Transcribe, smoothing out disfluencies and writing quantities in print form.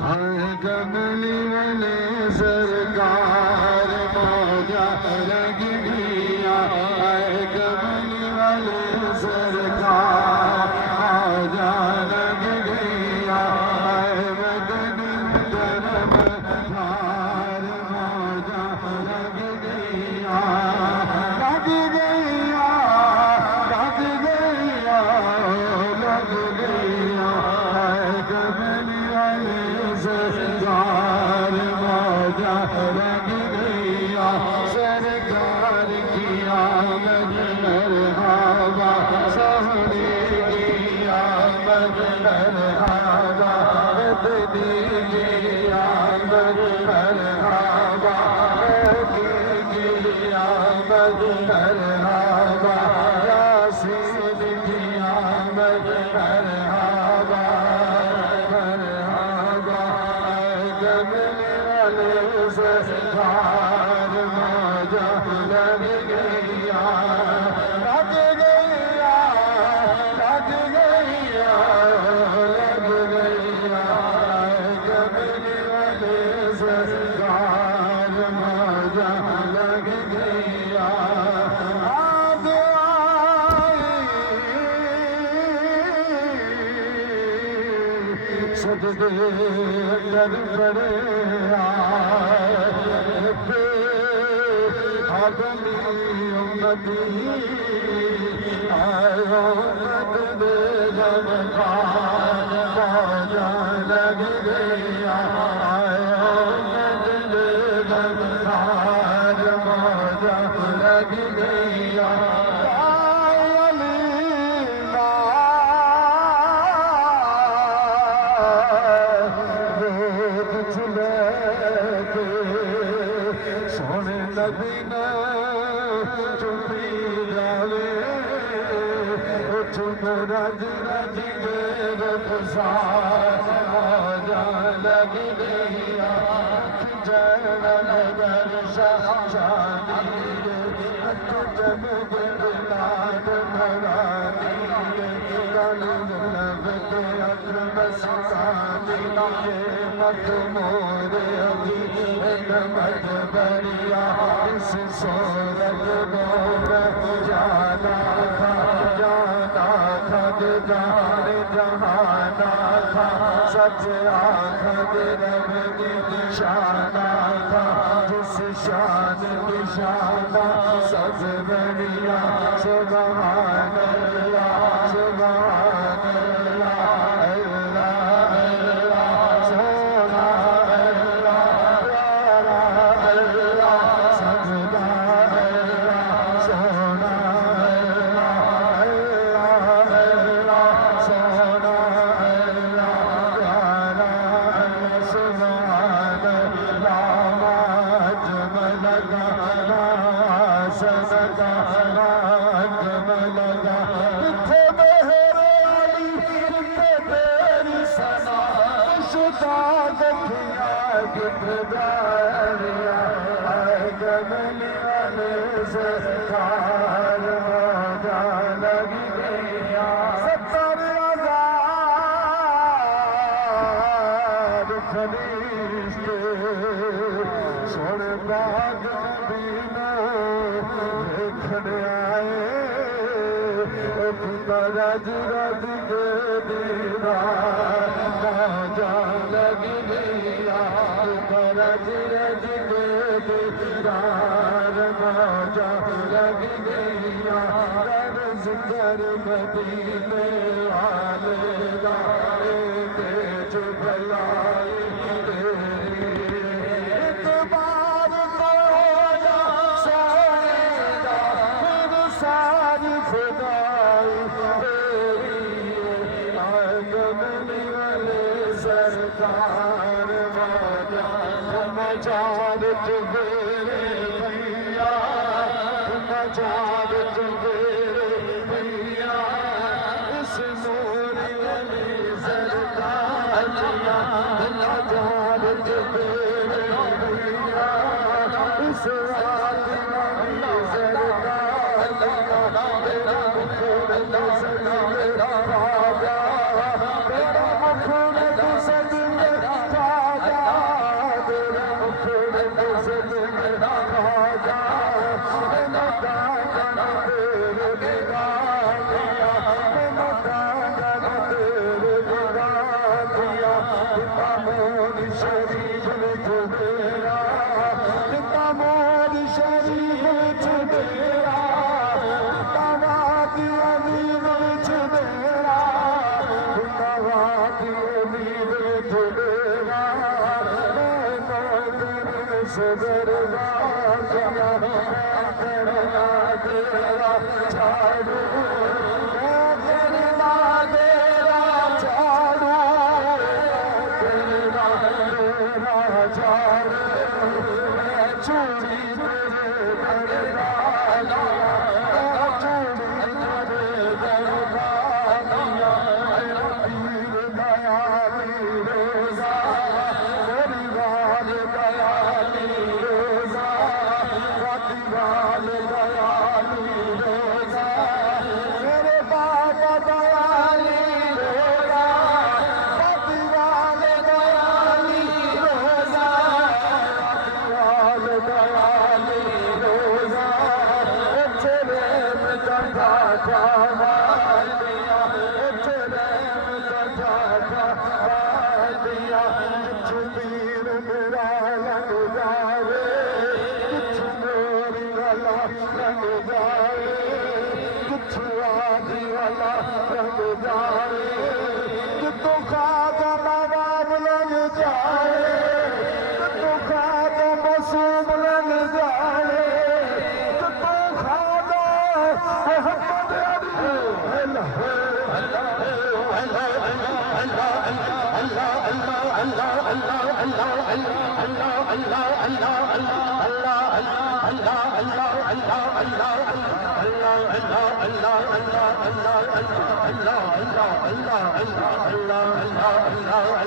कमली वाले सरकार मौजा लग गया, कमली वाले सरकार मौजा लग गया, मदनी तरफ हार मौजा लग गया, लग गया, लग गया, लग गया, कमली वाले सरकार मौजा लग गया, सरकार की आमद मरहबा, सोहने की आमद मरहबा, मदनी की आमद मरहबा, की आमद मरहबा, यासीन की आमद मरहबा, मरहबा, कमली वाले सरकार मौजा लग गया, लग गया, लग गया, लग गया, कमली वाले सरकार मौजा लग गया, आज आई सजदे कर पड़े आदमी उम्मती आयो मत दे जमकार मौजा लग गया, आयो मत दे जमकार मौजा लग गया, सोने नबी ने चुपी जावे, चुप रज रज देर फसार मौजा लग गया, जैन नगर शादी जब गिरनाद भरानी लगते अक्रम ससानी मत मोरे अभी मत बरिया, इस सूरत को जाना था, जाना था जान जहाना था, सच आखद रब की निशाना था, जिस शान की शाना सब बढ़िया, सुभान अल्लाह, सुभान अल्लाह, अल्लाह अल्लाह, सोना अल्लाह, प्यारा अल्लाह, सजदा अल्लाह, सोना अल्लाह, अल्लाह अल्लाह, सोना अल्लाह, प्यारा अल्लाह, सुभान अल्लाह, अजमल गाना सजदा अजमल गाना, किथे मेरे अली किथे तेरी सना, शुदा देखिया किथे जारिया, कमली वाले सरकार मौजा लग गया, 70,000 फरिश्ते सुन बाग नबी देखने आए, रज रज के दीदार मौजा लग गया, रज रज के दीदार मौजा लग गया, रज कर मदीने वाले गाए बेच भलाई तेरी, इतबार तो होगा सोएगा, फिर सारी खुदाई तेरी, कमली वाले सरकार मौजा मचार चुगेरे भैया, मचार चुगेरे भैया, इस नूर वाली सरकार मचार चुगेरे भैया, इस रात वाली सरकार तेरा मुखड़े सदा मेरा राजा, तेरा मुखड़े सदा मेरा तेरा तमोद शरीफ तेरा तवाद अमीर तेरा तवाद अमीर तेरा सदर बाजिया करना तेरा झाड़ू करना तेरा झाड़ू करना तेरा झाड़ू मैं चोरी तेरे घर डाला चोरी तेरे घर डालिया पीर दयाली रोजा मेरी बाल दयाली रोजा राती बाल दयाली रोजा मेरे बाबा दयाली रोजा राती बाल दयाली रोजा राती बाल दयाली रोजा तेरे में कथा दिया तेरे में कथा दिया पीर मेरा लग जावे कुछ मोरी वाला लग जावे कुछ आदि वाला लग जावे तो खादा नवाब लग जाए तो खादा मसूम लग जाए तो खादा मोहम्मद अली अल्लाह Allah